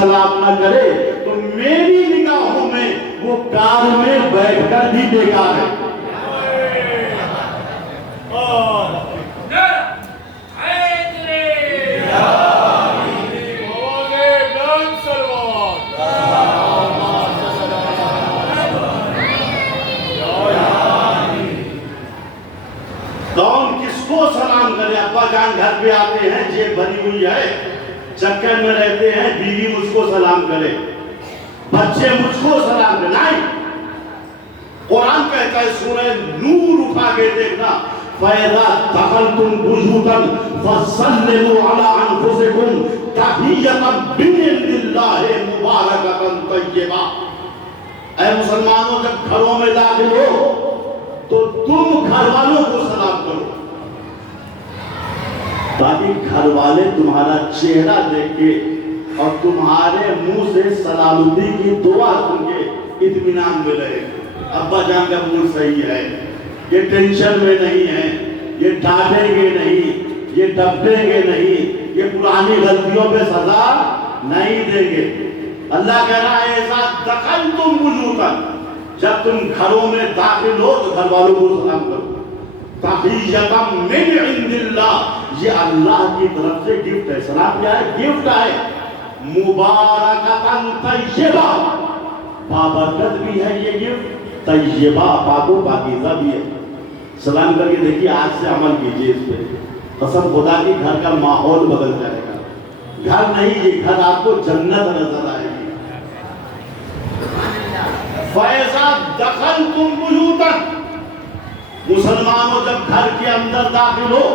सलाम न करे तो मेरी निगाहों में वो कार में बैठकर भी बेकार है। कौन किसको सलाम करे? अब्बा जान घर पे आते हैं, जेब भरी हुई है, चक्कर में रहते हैं, बीवी मुझको सलाम करे, बच्चे मुझको सलाम करे। नहीं, कुरान कहता है सूरह नूर उठा के देखना, फैज़ा दखलतुम बुयूतन फसल्लिमू अला अनफुसिकुम तहियतन मिन इंदिल्लाहि मुबारकतन तय्यबा। ऐ मुसलमानों, जब घरों में दाखिल हो तो तुम घर वालों को सलाम करो, ताकि घर वाले तुम्हारा चेहरा देख के और तुम्हारे मुंह से सलामती की दुआ सुन के इत्मीनान में रहे। अब्बा जान का मूड सही है, ये टेंशन में नहीं है, ये डांटेंगे नहीं, ये डपटेंगे नहीं, ये पुरानी गलतियों पे सजा नहीं देंगे। अल्लाह कह रहा है ऐसा दखलतुम बुयूतन, जब तुम घरों में दाखिल हो तो घर वालों को सलाम करो। तहियतम मिन इंदिल्लाह, ये अल्लाह की तरफ से गिफ्ट है। सलाम क्या है? गिफ्ट है। मुबारकतन तय्यबा, बाबरकत भी है ये गिफ्ट, तय्यबा पाको पाकीज़ा भी है। सलाम करके देखिए, आज से अमल कीजिए इस पे, कसम खुदा की घर का माहौल बदल जाएगा। घर नहीं, ये घर आपको जन्नत नजर आएगी। फैज़ा दखलतुम बुयूतन, मुसलमानों जब घर के अंदर दाखिल हो,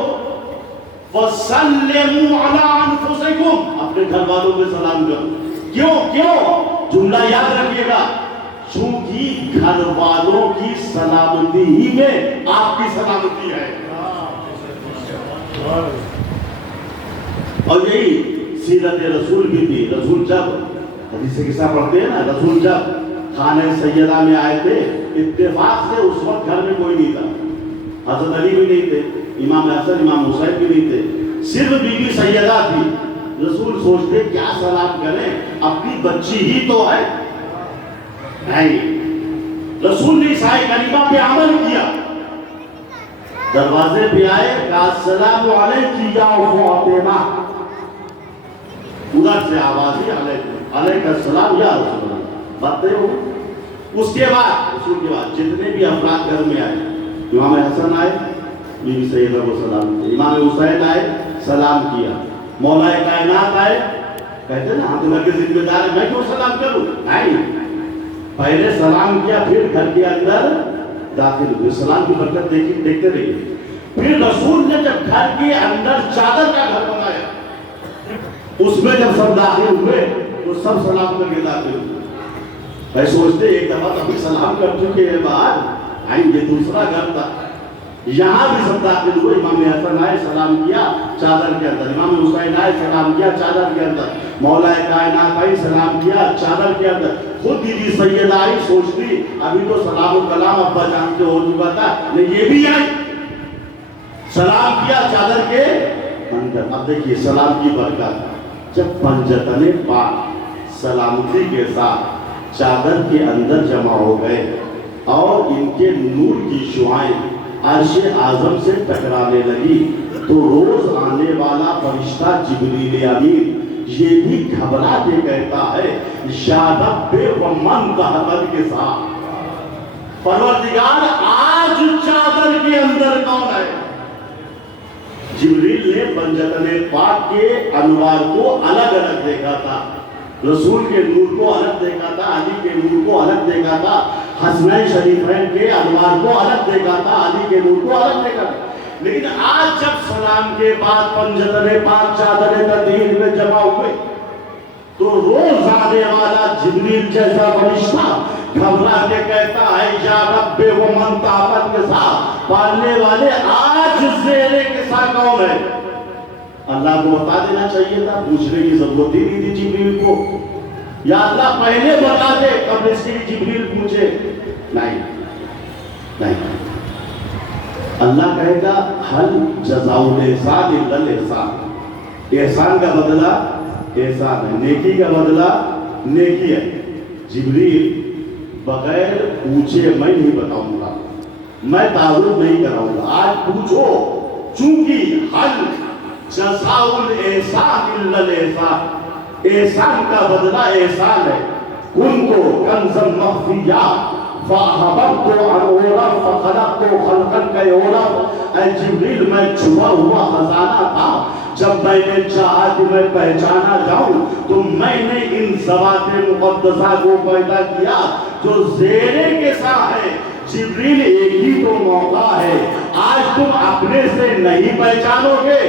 फसल्लिमू अला अनफुसिकुम, अपने घर वालों पे सलाम करो। क्यों? जुमला याद रखिएगा, चूंकि घर वालों की सलामती ही में आपकी सलामती है। और यही सीरत रसूल भी थी। रसूल जब हदीस से किस्सा पढ़ते हैं ना, रसूल जब खाने सैयदा में आए थे, इत्तेफाक से उस वक्त घर में कोई नहीं था। हज़रत अली भी नहीं थे, इमाम हसन इमाम हुसैन भी नहीं थे, सिर्फ बीवी सैयदा थी। रसूल सोचते क्या सलाम करें, अपनी बच्ची ही तो है। नहीं, रसूल ने ईसाई कलीमा पे अमल किया। दरवाजे पे आए, कहा अस्सलामु अलैकी या फातिमा, उधर से आवाज ही अलैकुम या रसूलल्लाह, बातें हो। उसके बाद जितने भी अफराद घर में आए, इमाम हसन आए, बीवी सैयदा को सलाम किया, इमाम हुसैन आए, सलाम किया, मौलाए कायनात आए, कहते ना हम तो घर के जिम्मेदार हैं, मैं क्यों सलाम करूं? नहीं, पहले सलाम किया, फिर घर के अंदर दाखिल हुए। सलाम की बरकत देखते रहिए। फिर रसूल ने जब घर के अंदर चादर का घर बनाया, उसमें जब सब दाखिल हुए तो सब सलाम करके दाखिल हुए। भाई सोचते एक दफा तो अभी सलाम कर चुके हैं, बाद आएंगे दूसरा घर था, यहाँ भी सब दाखिल हुए। इमाम हसन आए, सलाम किया चादर के अंदर, इमाम हुसैन आए, सलाम किया चादर के अंदर, मौलाए कायनात आई, सलाम किया चादर के अंदर। खुद बीवी सैयदा आई, सोचती अभी तो सलाम कलाम अब्बा जान से हो चुका था, नहीं ये भी आई, सलाम किया चादर के अंदर। अब देखिए सलाम की बरकत, जब पंजतने पाक सलामती के साथ चादर के अंदर जमा हो गए और इनके नूर की शुआएं अर्श आजम से टकराने लगी, तो रोज आने वाला फरिश्ता जिब्रील अमीन ये भी घबरा के कहता है, या रब्बे व मन तहमद के साथ, परवरदिगार आज चादर के अंदर कौन है? जिब्रील ने पंजतने पाक के अनवार को अलग अलग देखा था, रसूल के नूर को अलग देखा था, अली के नूर को अलग देखा था, हसनैन शरीफैन के अनवार को अलग देखा था, अली के नूर को अलग देखा था। लेकिन आज जब सलाम के बाद पंजतने पाक चादर तदहीर में जमा हुए, तो रोज आने वाला जिब्रील जैसा फरिश्ता घबरा के कहता है, या रब्बे व मन ताकत के साथ पालने वाले आज ज़ेरे के साथ कौन है? अल्लाह को बता देना चाहिए था, पूछने की जरूरत ही नहीं थी जिब्रील को। या अल्लाह पहले बता दे, कब इसके लिए जिब्रील पूछे? नहीं, अल्लाह कहेगा हल जज़ाउल एहसान इल्लल एहसान, एहसान का बदला एहसान है, नेकी का बदला नेकी है। जिब्रील बगैर पूछे मैं नहीं बताऊंगा, मैं तारुफ नहीं कराऊंगा, आज पूछो, चूंकि हल जज़ाउल एहसान इल्लल एहसान, एहसान का बदला एहसान है। कुन्तु कंज़न मख़फ़िया फ़अहबब्तु अन उरफ़ फ़ख़लक़्तु ख़ल्क़न कयउरफ़। ऐ जिब्रील, मैं छुपा हुआ खजाना था, जब मैंने चाहा कि मैं पहचाना जाऊं तो मैंने इन ज़वात मुक़द्दसा को पैदा किया जो ज़ेरे के साथ है। जिब्रील, एक ही तो मौका है, आज तुम अपने से नहीं पहचानोगे,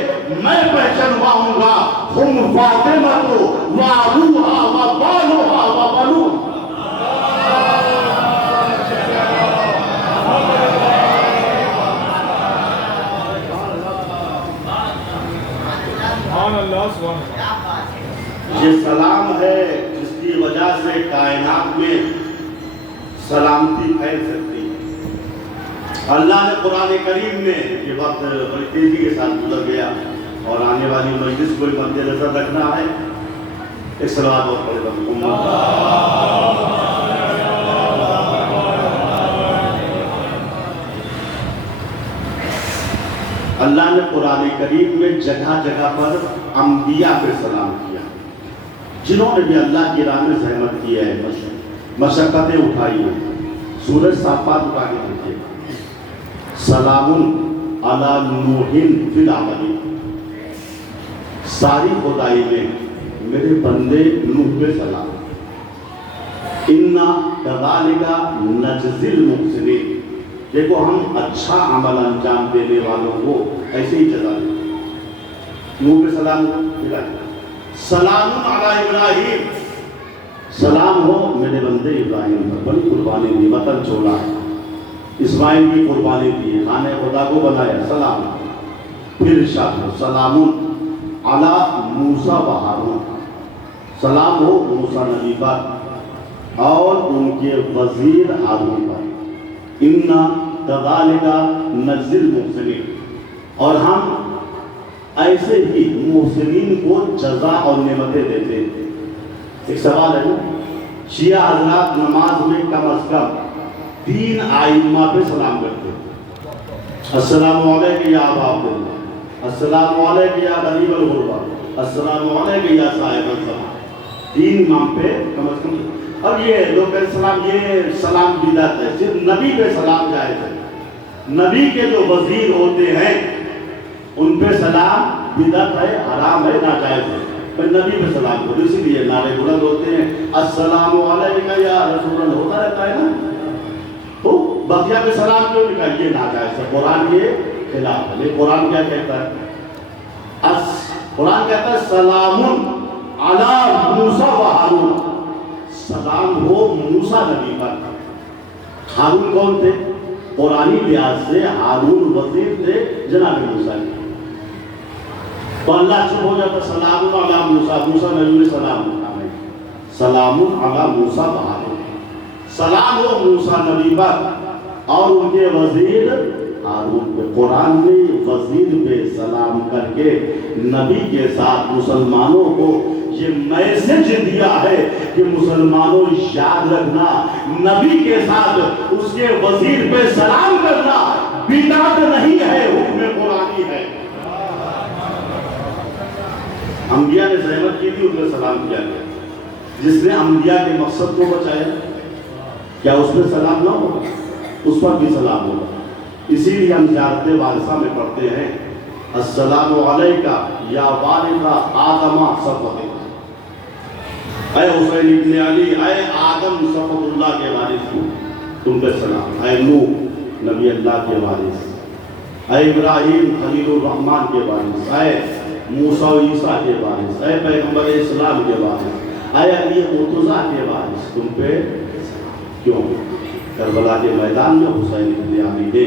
मैं पहचानवाऊंगा। हुम फ़ातिमतु व अबूहा व बालुहा व बलूहा। ये सलाम है जिसकी वजह से कायनात में सलामती फैल सकती है। अल्लाह ने कुरान करीम में, ये वक्त बड़ी तेजी के साथ गुजर गया और आने वाली मजलिस को मद्देनजर रखना है, एक सलावत और पढ़ेगा। अल्लाह ने कुरान करीम में जगह जगह पर अंबिया पे सलाम किया, जिन्होंने भी अल्लाह की राह में ज़हमत की है, मशक्क़तें उठाई है। सूरज साफ़ात उठा के देखिए, सलामुन अला नूहिन फिल आलमीन, सारी खुदाई में मेरे बंदे नूह पे सलाम। इन्ना कज़ालिका नजज़िल मुहसिनीन, देखो हम अच्छा अमल अंजाम देने वालों को ऐसे ही जज़ा देते। नूह पे सलाम मिला। सलामुन अला इब्राहीम, सलाम हो मेरे बंदे इब्राहिम पर, बड़ी कुर्बानी दी, वतन छोड़ा, इस्माइल की कुर्बानी दी, खाने खुदा को बनाया, सलाम। फिर इरशाद हो सलामुन अला मूसा व हारून, सलाम हो मूसा नबी पर और उनके वजीर हारून पर। इन्ना कज़ालिका नज़्ज़िल मुहसिनीन, और हम ऐसे ही मुहसिनीन को जज़ा और नेमतें देते हैं। एक सवाल है ना, शिया हजरात नमाज में कम अज कम 3 आइम्मा पे सलाम करते हैं। अस्सलामु अलैका या अबा अब्दुल्लाह, अस्सलामु अलैका या गरीबल गुरबा, अस्सलामु अलैका या साहिबल समा। 3 इमाम पे कम अज कम। अब ये लोग सलाम, ये सलाम बिदअत है, सिर्फ नबी पे सलाम जायज़ है। नबी के जो वजीर होते हैं उन पे सलाम बिदअत है, हराम है, नाजायज़ है। पर नबी पे सलाम करो, इसीलिए नारे बुलंद होते हैं, अस्सलामु अलैका या रसूल, होता रहता है ना। तो बकिया पे सलाम क्यों निकाल, ये नाजायज़ है, कुरान ये खिलाफ है। ये कुरान क्या कहता है? कुरान कहता है सलामुन अला मूसा व हारून, सलाम हो मूसा नबी पर। हारून कौन थे? कुरानी लिहाज से हारून वजीर थे जनाब मूसा के। तो अल्लाह चुप हो जाता, सलामुन अला मूसा, मूसा नबी ने सलाम कहा नहीं, सलामुन अला मूसा व हारून, सलाम हो मूसा नबी पर और उनके वजीर हारून पे। कुरान ने वजीर पे सलाम करके नबी के साथ मुसलमानों को ये मैसेज दिया है कि मुसलमानों याद रखना, नबी के साथ उसके वजीर पे सलाम करना बिदअत नहीं है, हुक्म कुरानी है। अंबिया ने ज़हमत की थी, उनमें सलाम किया गया। जिसने अंबिया के मकसद को बचाया, क्या उसमें सलाम ना होगा? उस पर भी सलाम होगा। इसीलिए हम ज़ियारत वारिसा में पढ़ते हैं, अस्सलामु अलैका या वारिसा आदमा सफ़वत, ऐ हुसैन इब्न अली, ऐ आदम सफ़वतुल्लाह के वारिस, तुम पे सलाम। ऐ नूह नबी अल्लाह के वारिस, ऐ इब्राहिम खलीलुर रहमान के वारिस, ऐ मूसा व ईसा के वारिस, ऐ पैगंबर इस्लाम के वारिस, ऐ अली मुर्तज़ा के वारिस, तुम पे क्यों? करबला के मैदान में हुसैन इब्न अली ने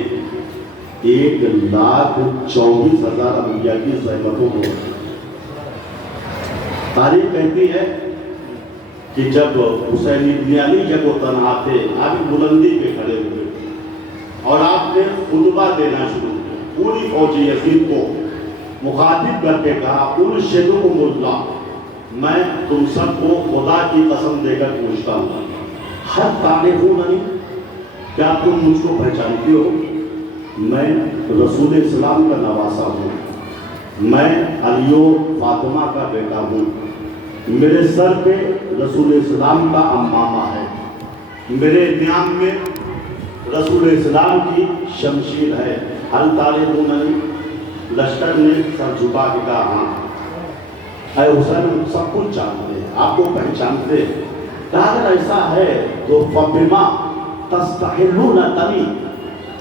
1,24,000 अंबिया की ज़हमतों को। तारीख कहती है कि जब हुसैन इब्न अली जब वो तन्हा थे, आप बुलंदी पे खड़े हुए और आपने खुतबा देना शुरू किया, पूरी फौजी यजीद को मुखातिब करके कहा, कुल शदुकुमुल्लाह, میں تم سب کو خدا کی قسم دے کر پوچھتا ہوں، ہر تعریفوننی، کیا تم مجھ کو پہچانتے ہو؟ میں رسول اسلام کا نواسا ہوں، میں علی و فاطمہ کا بیٹا ہوں، میرے سر پہ رسول اسلام کا امامہ ہے، میرے نیام میں رسول اسلام کی شمشیر ہے۔ ہل تعریفوننی، لشکر نے سر جھکا کے کہا ہاں۔ اے حسین، ہم سب کچھ جانتے ہیں، آپ کو پہچانتے ہیں۔ کہا اگر ایسا ہے تو فبما تستحلون دمی،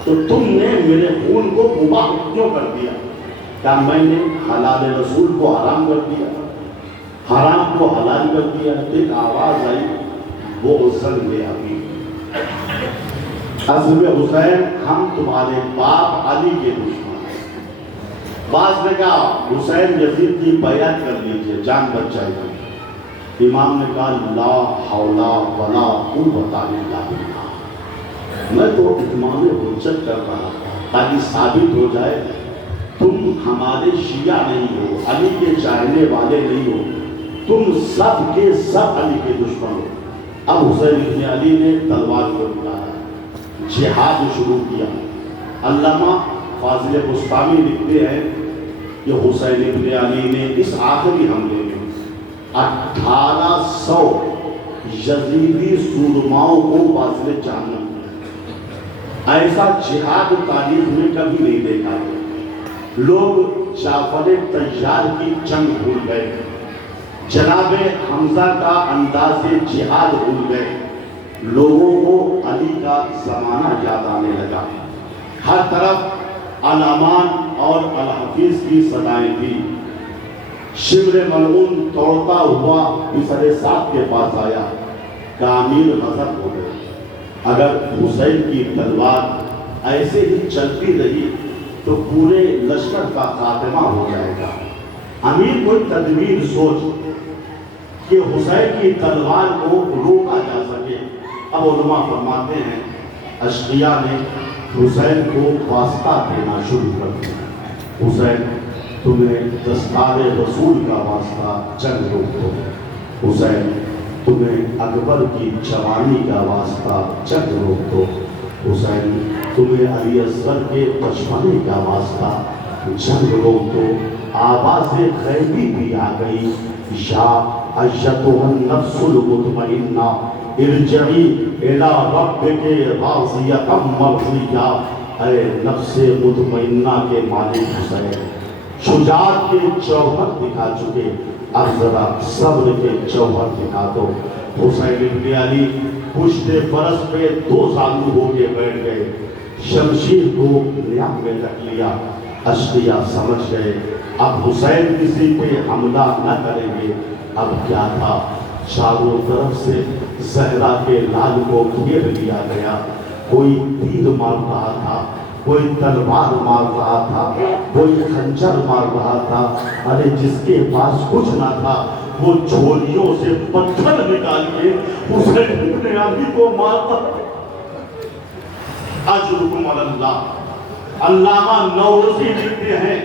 تو تم نے میرے خون کو مباح کیوں کر دیا؟ کیا میں نے حلال رسول کو حرام کر دیا، حرام کو حلال کر دیا؟ ایک آواز آئی، وہ حسن لے ابھی، حضرت حسین ہم تمہارے باپ علی کے دشمن۔ بعض نے کہا حسین یزید کی بیعت کر لیجئے، جان بچ جائے گی۔ امام نے کہا لا حول ولا قوت الا باللہ، میں تو اتمام حجت کر رہا تھا تاکہ ثابت ہو جائے تم ہمارے شیعہ نہیں ہو، علی کے چاہنے والے نہیں ہو، تم سب کے سب علی کے دشمن ہو۔ اب حسین ابن علی نے تلوار کو اٹھایا، جہاد شروع کیا۔ علامہ فاضل بستامی لکھتے ہیں کہ حسین ابن علی نے اس آخری حملے میں 1800 یزیدی سورماؤں کو باطل جہنم کیا۔ ایسا جہاد تاریخ میں کبھی نہیں دیکھا گیا۔ لوگ جعفر طیار کی جنگ بھول گئے، جناب حمزہ کا انداز جہاد بھول گئے، لوگوں کو علی کا زمانہ یاد آنے لگا۔ ہر طرف علامان اور الحفیظ کی صدائیں تھی۔ شمر ملعون توڑتا ہوا بسر سعد کے پاس آیا، کامل غضب ہو گئے، اگر حسین کی تلوار ایسے ہی چلتی رہی تو پورے لشکر کا خاتمہ ہو جائے گا۔ امیر کوئی تدبیر سوچ کہ حسین کی تلوار کو روکا جا سکے۔ اب علماء فرماتے ہیں اشقیاء نے حسین کو واسطہ دینا شروع کر دیا، حسین تمہیں دستار رسول کا واسطہ جنگ روک دو، حسین تمہیں اکبر کی جوانی کا واسطہ جنگ روک دو، حسین تمہیں علی اصغر کے بچپنے کا واسطہ جنگ روک دو۔ آواز غیبی بھی آ گئی، یا ایتھا النفس المطمئنہ ارجعی الی ربک راضیۃ مرضیہ، اے نفس مطمئنہ کے مالک حسین، شجاعت کے جوہر دکھا چکے، اب ذرا صبر کے جوہر دکھا دو۔ حسین ابن علی پشت فرس پہ دو زانو ہو کے بیٹھ گئے، شمشیر کو نیام میں رکھ لیا۔ اشقیاء سمجھ گئے اب حسین کسی پہ حملہ نہ کریں گے۔ اب کیا تھا، چاروں طرف سے زہرا کے لال کو گھیر لیا گیا، کوئی تیر مار رہا تھا، کوئی تلوار مار رہا تھا، کوئی خنجر مار رہا تھا، ارے جس کے پاس کچھ نہ تھا وہ جھولیوں سے پتھر نکال کے حسین ابن علی کو مارتا۔ اجرکم علی اللہ۔ علامہ نوروزی لکھتے ہیں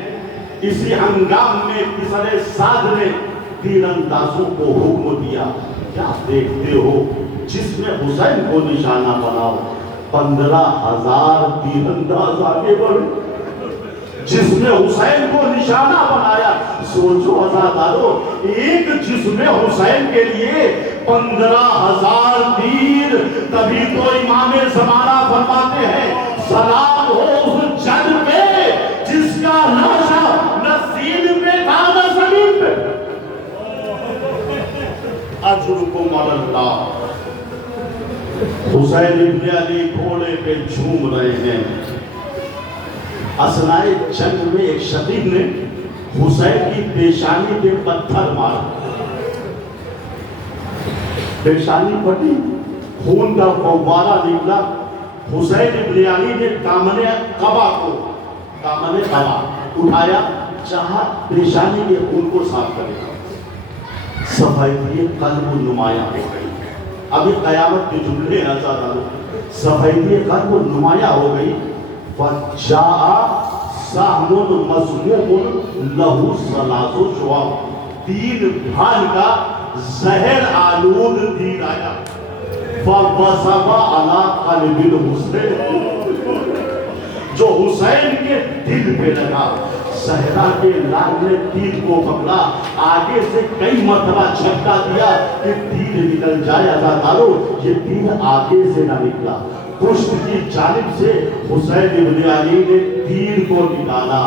اسی ہنگام میں بسر سعد نے تیر اندازوں کو حکم دیا، کیا دیکھتے ہو، جس میں حسین کو نشانہ بناؤ۔ 15,000 تیر انداز آگے بڑھے، جس میں حسین کو نشانہ بنایا۔ سوچو عزادارو، ایک جسم حسین کے لیے 15,000 تیر، تبھی تو امام زمانہ فرماتے ہیں سلام ہو اس جن پہ جس کا لاشا نہ زمین پہ تھا نہ زمین پہ۔ اجرکم علی اللہ۔ حسین ابن علی گھوڑے پہ جھوم رہے ہیں۔ اثنائے جنگ میں ایک شہید نے حسین کی پیشانی پہ پتھر مارا، پیشانی پھٹی، خون کا فوارہ نکلا۔ حسین ابن علی نے دامن قبا اٹھایا، چاہا پیشانی کے خون کو صاف کرے، سفیدی قلب نمایاں ہو گئی۔ ابھی قیامت کے جملے آزاد، سفیدی قلب نمایاں ہو گئی۔ فَجَاءَ سَهْمٌ مَسْمُومٌ لَهُ ثَلَاثُ شُعَابٌ، تین بھان کا زہر آلود تیر آیا فَوَّسَبَ عَلَىٰ قَلْبِ الْحُسَيْنِ جو حسین کے دل پہ لگا. زہرا کے لال نے تیر کو پکڑا, آگے سے کئی مرتبہ جھٹکا دیا کہ تیر نکل جائے. عزادارو یہ تیر آگے سے نہ نکلا, پشت کی جانب سے حسین ابن علی نے تیر کو نکالا.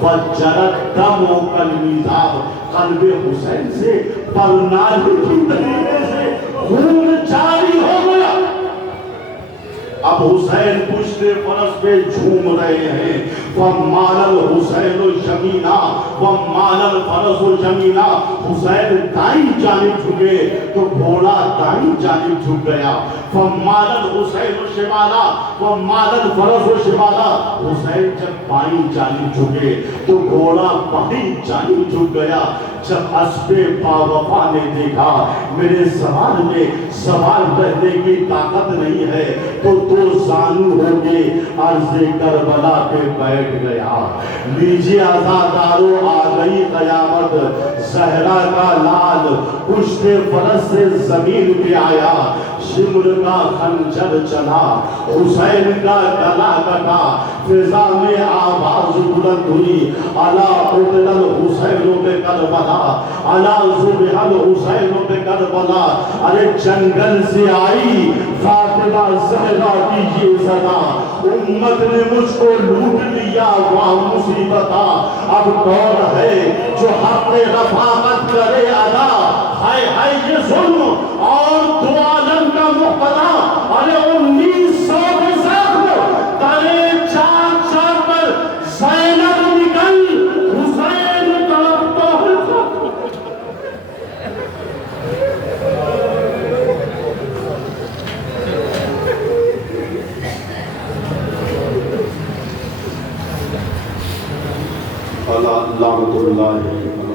فَجَرَتْ دَمُ كَالْمِزَابِ قلب حسین سے پرنالی کی طریقے سے خون جاری ہو گیا. اب حسین پشت فرس پہ جھوم رہے ہیں. وَمَالَ الْحُسَيْنُ يَمِينًا وَمَالَ الْفَرَسُ يَمِينًا. حسین دائیں جانب جھکے تو گھوڑا دائیں جانب جھک گیا. وَمَالَ الْحُسَيْنُ شِمَالًا وَمَالَ الْفَرَسُ شِمَالًا. حسین جب بائیں جانب جھکے تو گھوڑا بائیں جانب جھک گیا. جب اسبِ باوفا نے دیکھا میرے سوار میں سوار رہنے کی طاقت نہیں ہے تو دو زانو ہو کے عرض کربلا پہ بیٹھ گیا. لیجیے عزادارو آ گئی قیامت. زہرا کا لال پشت فرس سے زمین پہ آیا. شمر کا خنجر چلا, حسین کا گلا کٹا. فضا میں آواز بلند ہوئی, الا قتل الحسین بکربلا الا ذبح الحسین بکربلا. ارے جنگل سے آئی فاطمہ زہرا کی یہ صدا, امت نے مجھ کو لوٹ لیا وہاں مصیبت. اب دور ہے جو حق رفاقت کرے ادا. ہائے ہائے یہ ظلم اور دو عالم کا مقتدا. ارے 1900 کے ساتھ تلے چار چار پر زینب نکل حسین طرف تو اللہ لعنت اللہ